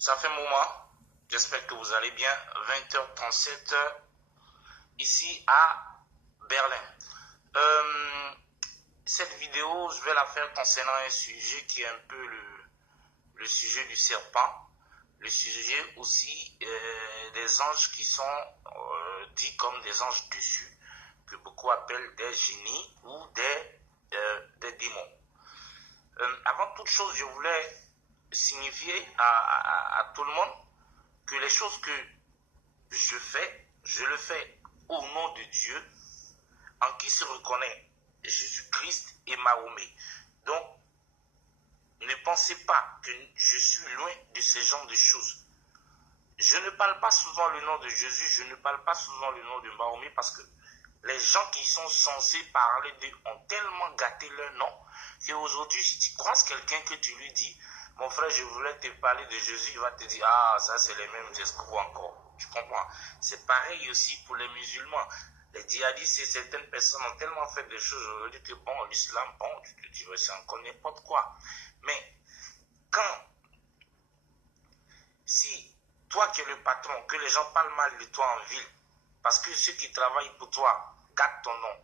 Ça fait un moment, j'espère que vous allez bien, 20h37 ici à Berlin. Cette vidéo, je vais la faire concernant un sujet qui est un peu le sujet du serpent, le sujet aussi des anges qui sont dits comme des anges déçus, que beaucoup appellent des génies ou des démons. Avant toute chose, je voulais signifier à tout le monde que les choses que je fais, je le fais au nom de Dieu, en qui se reconnaît Jésus-Christ et Mahomet. Donc, ne pensez pas que je suis loin de ce genre de choses. Je ne parle pas souvent le nom de Jésus, je ne parle pas souvent le nom de Mahomet parce que les gens qui sont censés parler d'eux ont tellement gâté leur nom qu'aujourd'hui, si tu croises quelqu'un que tu lui dis, mon frère, je voulais te parler de Jésus, il va te dire, ah, ça c'est les mêmes escrocs encore. Tu comprends? C'est pareil aussi pour les musulmans. Les djihadistes et certaines personnes ont tellement fait des choses aujourd'hui que bon, l'islam, bon, tu te dis, c'est encore n'importe quoi. Mais si toi qui es le patron, que les gens parlent mal de toi en ville, parce que ceux qui travaillent pour toi gâtent ton nom,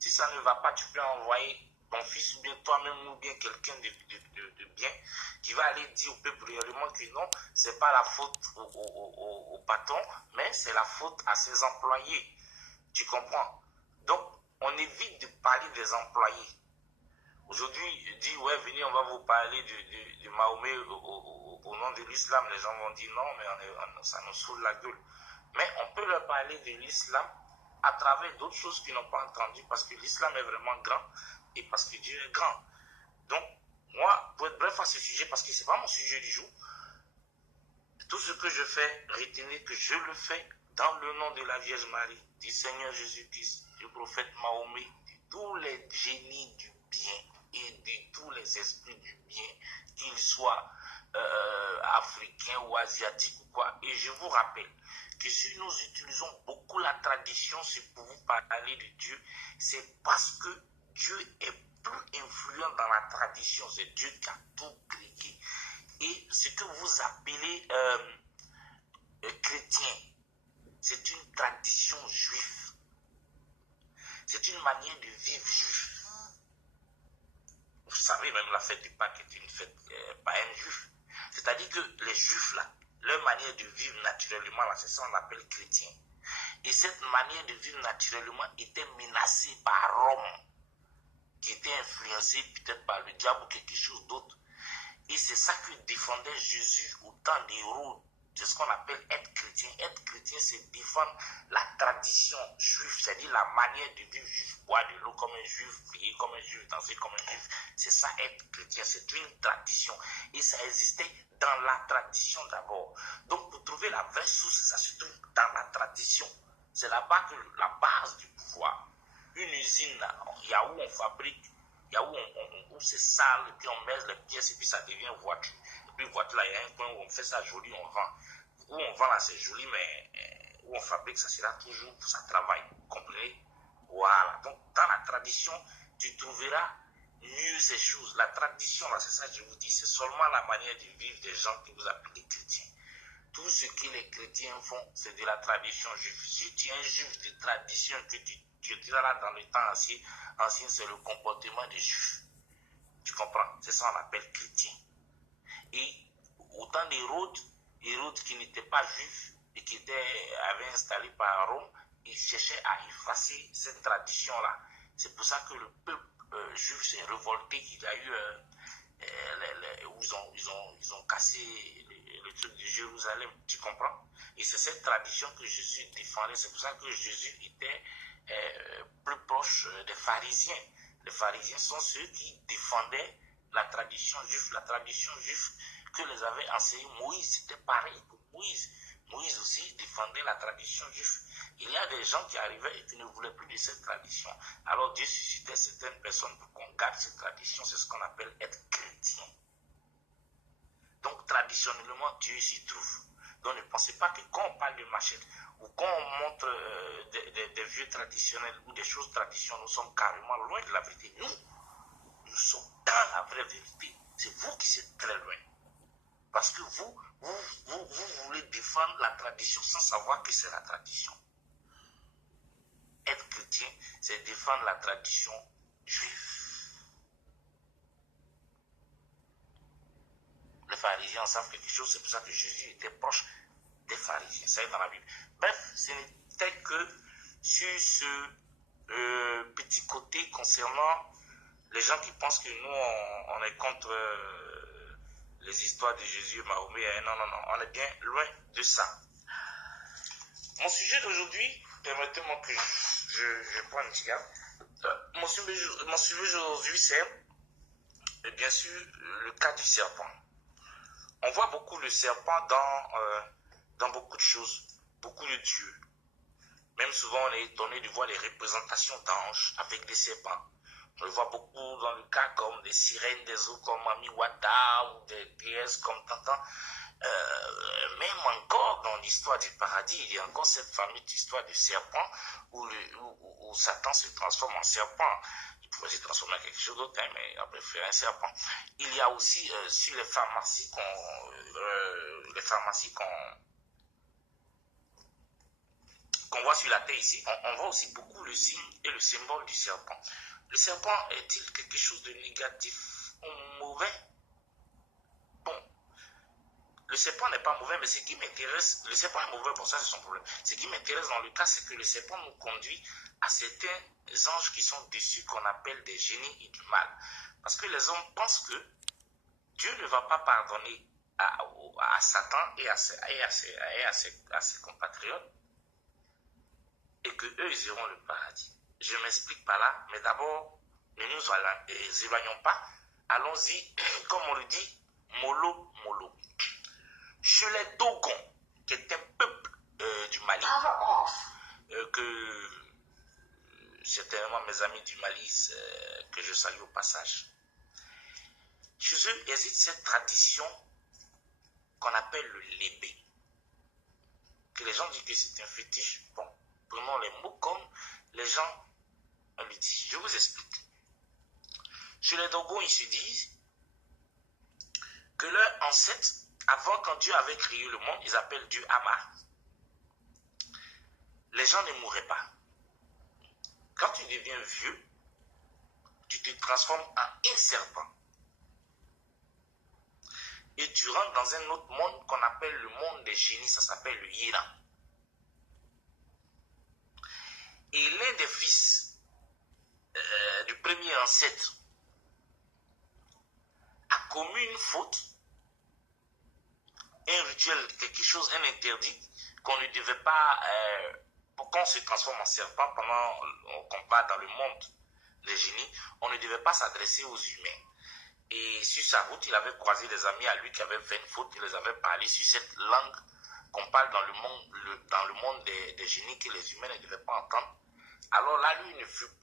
si ça ne va pas, tu peux envoyer ton fils ou bien toi-même ou bien quelqu'un de bien qui va aller dire au peuple réellement que non, c'est pas la faute au patron, mais c'est la faute à ses employés. Tu comprends? Donc, on évite de parler des employés. Aujourd'hui, je dis, ouais, venez, on va vous parler de Mahomet au nom de l'islam. Les gens vont dire non, mais ça nous saoule la gueule. Mais on peut leur parler de l'islam à travers d'autres choses qu'ils n'ont pas entendues parce que l'islam est vraiment grand et parce que Dieu est grand. Donc, moi, pour être bref à ce sujet, parce que ce n'est pas mon sujet du jour, tout ce que je fais, retenez que je le fais dans le nom de la Vierge Marie, du Seigneur Jésus-Christ, du prophète Mahomet, de tous les génies du bien et de tous les esprits du bien, qu'ils soient africains ou asiatiques ou quoi. Et je vous rappelle que si nous utilisons beaucoup la tradition, c'est pour vous parler de Dieu, c'est parce que Dieu est plus influent dans la tradition, c'est Dieu qui a tout créé. Et ce que vous appelez chrétien, c'est une tradition juive. C'est une manière de vivre juif. Vous savez, même la fête du Pâques est une fête païenne juive. C'est-à-dire que les juifs, là, leur manière de vivre naturellement, là, c'est ça qu'on appelle chrétien. Et cette manière de vivre naturellement était menacée par Rome, qui était influencée peut-être par le diable ou quelque chose d'autre. Et c'est ça que défendait Jésus au temps d'Hérode. C'est ce qu'on appelle être chrétien. Être chrétien, c'est défendre la tradition juive, c'est-à-dire la manière de vivre juif, boire de l'eau comme un juif, prier comme un juif, danser comme un juif. C'est ça être chrétien, c'est une tradition. Et ça existait dans la tradition d'abord. Donc pour trouver la vraie source, ça se trouve dans la tradition. C'est là-bas que la base du pouvoir. Une usine, il y a où on fabrique, il y a où c'est sale, et puis on met les pièces, et puis ça devient voiture. Et puis voiture, là, il y a un coin où on fait ça joli, on vend. Où on vend là, c'est joli, mais où on fabrique, ça sera toujours, ça travaille. Vous comprenez? Voilà. Donc, dans la tradition, tu trouveras mieux ces choses. La tradition, là, c'est ça que je vous dis, c'est seulement la manière de vivre des gens que vous appelez chrétiens. Tout ce que les chrétiens font, c'est de la tradition juive. Si tu es un juif de tradition que tu diras là dans le temps ancien, c'est le comportement des juifs. Tu comprends? C'est ça qu'on appelle chrétien. Et au temps d'Hérode, Hérode qui n'était pas juif et qui avait installé par Rome, il cherchait à effacer cette tradition-là. C'est pour ça que le peuple juif s'est révolté, qu'il y a eu où ils ont cassé le truc de Jérusalem, tu comprends? Et c'est cette tradition que Jésus défendait. C'est pour ça que Jésus était plus proche des pharisiens. Les pharisiens sont ceux qui défendaient la tradition juive. La tradition juive que les avait enseignés Moïse, c'était pareil pour Moïse. Moïse aussi défendait la tradition juive. Il y a des gens qui arrivaient et qui ne voulaient plus de cette tradition. Alors Dieu suscitait certaines personnes pour qu'on garde cette tradition. C'est ce qu'on appelle être chrétien. Donc traditionnellement, Dieu s'y trouve. Donc ne pensez pas que quand on parle de machette ou quand on montre des vieux traditionnels ou des choses traditionnelles, nous sommes carrément loin de la vérité. Nous sommes dans la vraie vérité. C'est vous qui êtes très loin. Parce que vous voulez défendre la tradition sans savoir que c'est la tradition. Être chrétien, c'est défendre la tradition juive. Les pharisiens savent quelque chose, c'est pour ça que Jésus était proche des pharisiens. Ça est dans la Bible. Bref, ce n'était que sur ce petit côté concernant les gens qui pensent que nous, on est contre les histoires de Jésus, Mahomet. Non, on est bien loin de ça. Mon sujet d'aujourd'hui, permettez-moi que je prenne une cigarette. Mon sujet d'aujourd'hui, c'est bien sûr le cas du serpent. On voit beaucoup le serpent dans beaucoup de choses, beaucoup de dieux. Même souvent, on est étonné de voir les représentations d'anges avec des serpents. On le voit beaucoup dans le cas comme des sirènes des eaux comme Mami Wata ou des déesses comme Tantan. Même encore dans l'histoire du paradis, il y a encore cette fameuse histoire du serpent où Satan se transforme en serpent. Il pouvait se transformer en quelque chose d'autre, hein, mais il a préféré un serpent. Il y a aussi sur les pharmacies qu'on voit sur la terre ici, on voit aussi beaucoup le signe et le symbole du serpent. Le serpent est-il quelque chose de négatif ou mauvais? Bon, le serpent n'est pas mauvais, mais ce qui m'intéresse, le serpent est mauvais pour ça, c'est son problème. Ce qui m'intéresse dans le cas, c'est que le serpent nous conduit à certains anges qui sont déçus, qu'on appelle des génies et du mal. Parce que les hommes pensent que Dieu ne va pas pardonner à Satan et à ses compatriotes, et que eux ils iront le paradis. Je m'explique par là, mais d'abord, ne nous éloignons pas. Allons-y, comme on le dit, mollo, mollo. Chez les Dogons, qui est un peuple du Mali, que certainement mes amis du Mali, que je salue au passage. Chez eux, il existe cette tradition qu'on appelle le lébé. Que les gens disent que c'est un fétiche. Bon, prenons les mots comme les gens le disent. Je vous explique. Chez les Dogons, ils se disent que leurs ancêtres, avant, quand Dieu avait créé le monde, ils appellent Dieu Ama. Les gens ne mourraient pas. Quand tu deviens vieux, tu te transformes en un serpent. Et tu rentres dans un autre monde qu'on appelle le monde des génies, ça s'appelle le Yéran. Et l'un des fils du premier ancêtre a commis une faute, un rituel, quelque chose, un interdit, qu'on ne devait pas, pour qu'on se transforme en serpent pendant qu'on part dans le monde des génies, on ne devait pas s'adresser aux humains. Et sur sa route, il avait croisé des amis à lui qui avaient fait une faute, il les avait parlé sur cette langue qu'on parle dans le monde des génies que les humains ne devaient pas entendre. Alors là, lui,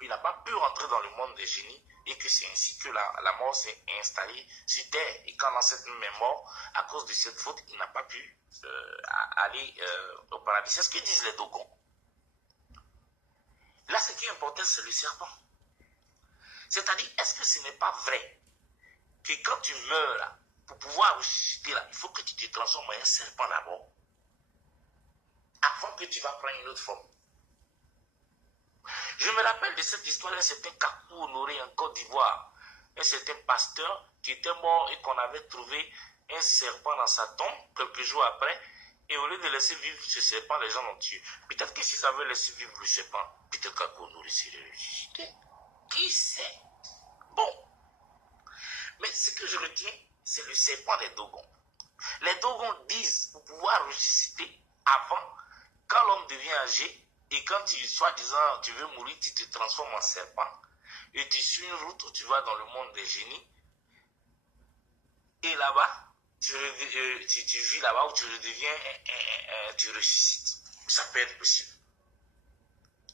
il n'a pas pu rentrer dans le monde des génies et que c'est ainsi que la mort s'est installée sur terre. Et quand l'ancêtre même est mort, à cause de cette faute, il n'a pas pu aller au paradis. C'est ce que disent les Dogons. Là, ce qui est important, c'est le serpent. C'est-à-dire, est-ce que ce n'est pas vrai que quand tu meurs là, pour pouvoir ressusciter là, il faut que tu te transformes en un serpent d'abord, avant que tu vas prendre une autre forme. Je me rappelle de cette histoire d'un certain Kakou Honoré en Côte d'Ivoire, un certain pasteur qui était mort et qu'on avait trouvé un serpent dans sa tombe quelques jours après, et au lieu de laisser vivre ce serpent, les gens l'ont tué. Peut-être que s'ils avaient laissé vivre le serpent, peut-être Kakou Honoré serait ressuscité. Qui sait? Bon. Mais ce que je retiens, c'est le serpent des Dogons. Les Dogons disent, pour pouvoir ressusciter avant, quand l'homme devient âgé, et quand soi-disant, tu veux mourir, tu te transformes en serpent, et tu suis une route où tu vas dans le monde des génies, et là-bas, tu vis là-bas où tu redeviens, tu ressuscites. Ça peut être possible.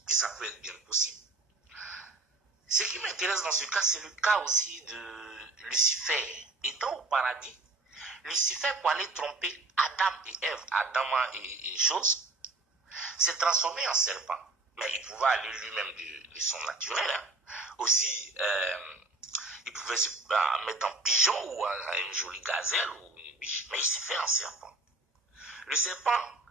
Et ça peut être bien possible. Ce qui m'intéresse dans ce cas, c'est le cas aussi de Lucifer. Étant au paradis, Lucifer, pour aller tromper Adam et Ève, Adam et choses, s'est transformé en serpent. Mais il pouvait aller lui-même de son naturel. Hein. Aussi, il pouvait se mettre en pigeon ou en une jolie gazelle ou Oui, mais il s'est fait un serpent. Le serpent,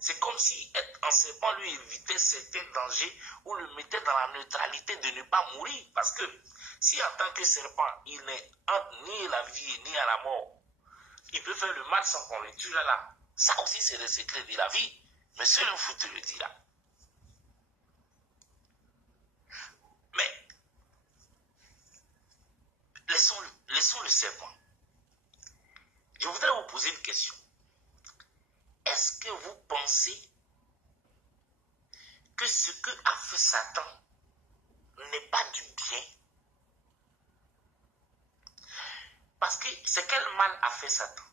c'est comme si être un serpent lui évitait certains dangers ou le mettait dans la neutralité de ne pas mourir. Parce que si en tant que serpent, il n'est ni à la vie ni à la mort, il peut faire le mal sans qu'on le tue là. Ça aussi, c'est le secret de la vie. Mais seul un fou te le dira. Mais laissons le serpent. Je voudrais vous poser une question. Est-ce que vous pensez que ce que a fait Satan n'est pas du bien? Parce que c'est quel mal a fait Satan?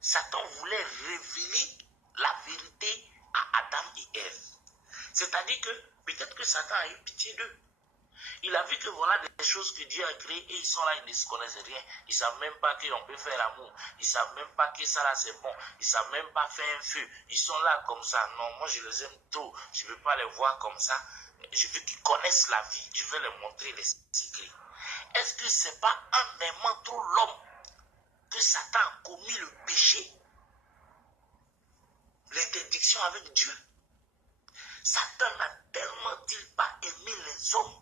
Satan voulait révéler la vérité à Adam et Ève. C'est-à-dire que peut-être que Satan a eu pitié d'eux. Il a vu que voilà des choses que Dieu a créées et ils sont là, ils ne se connaissent rien. Ils ne savent même pas qu'on peut faire l'amour. Ils ne savent même pas que ça là c'est bon. Ils ne savent même pas faire un feu. Ils sont là comme ça. Non, moi je les aime trop. Je ne veux pas les voir comme ça. Je veux qu'ils connaissent la vie. Je veux leur montrer les secrets. Est-ce que ce n'est pas en aimant trop l'homme que Satan a commis le péché? L'interdiction avec Dieu. Satan n'a tellement-il pas aimé les hommes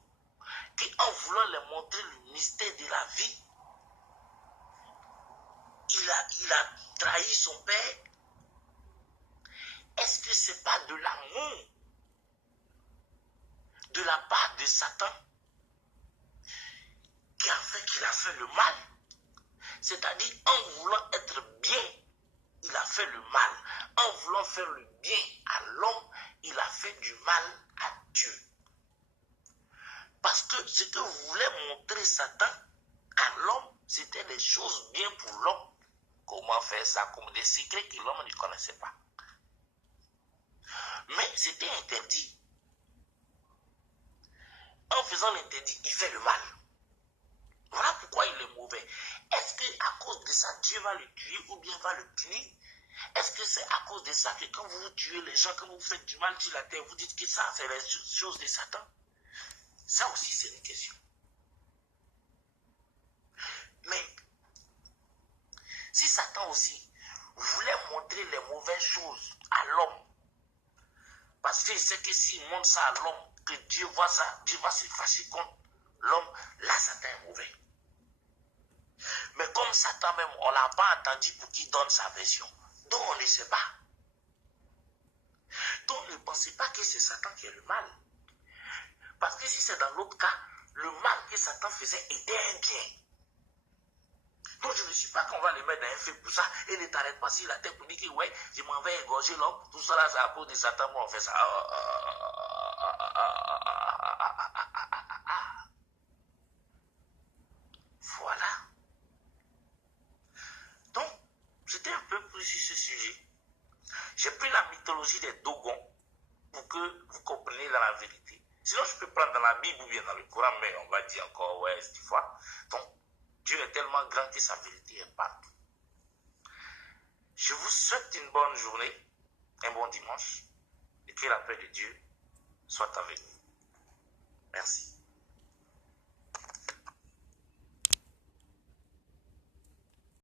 qu'en voulant leur montrer le mystère de la vie, il a trahi son père. Est-ce que ce n'est pas de l'amour de la part de Satan qui a fait qu'il a fait le mal? C'est-à-dire en voulant être bien, il a fait le mal. En voulant faire le bien à l'homme, il a fait du mal à Dieu. Parce que ce que voulait montrer Satan à l'homme, c'était des choses bien pour l'homme. Comment faire ça, comme des secrets que l'homme ne connaissait pas. Mais c'était interdit. En faisant l'interdit, il fait le mal. Voilà pourquoi il est mauvais. Est-ce qu'à cause de ça, Dieu va le tuer ou bien va le punir? Est-ce que c'est à cause de ça que quand vous tuez les gens, quand vous faites du mal sur la terre, vous dites que ça, c'est les choses de Satan? Ça aussi, c'est une question. Mais si Satan aussi voulait montrer les mauvaises choses à l'homme, parce qu'il sait que s'il montre ça à l'homme, que Dieu voit ça, Dieu va se fâcher contre l'homme, là, Satan est mauvais. Mais comme Satan même, on ne l'a pas entendu pour qu'il donne sa version. Donc on ne sait pas. Donc ne pensez pas que c'est Satan qui est le mal. Parce que si c'est dans l'autre cas, le mal que Satan faisait était un bien. Donc je ne suis pas qu'on va le mettre dans un feu pour ça et ne t'arrête pas sur la tête pour dire que ouais, je m'en vais égorger l'homme. Tout ça là, c'est à cause de Satan, moi on fait ça. Voilà. Donc, c'était un peu plus sur ce sujet. J'ai pris la mythologie des Dogons pour que vous compreniez dans la vérité. Sinon, je peux prendre dans la Bible ou bien dans le Coran, mais on va dire encore, ouais, cette fois. Donc, Dieu est tellement grand que sa vérité est partout. Je vous souhaite une bonne journée, un bon dimanche, et que la paix de Dieu soit avec vous. Merci.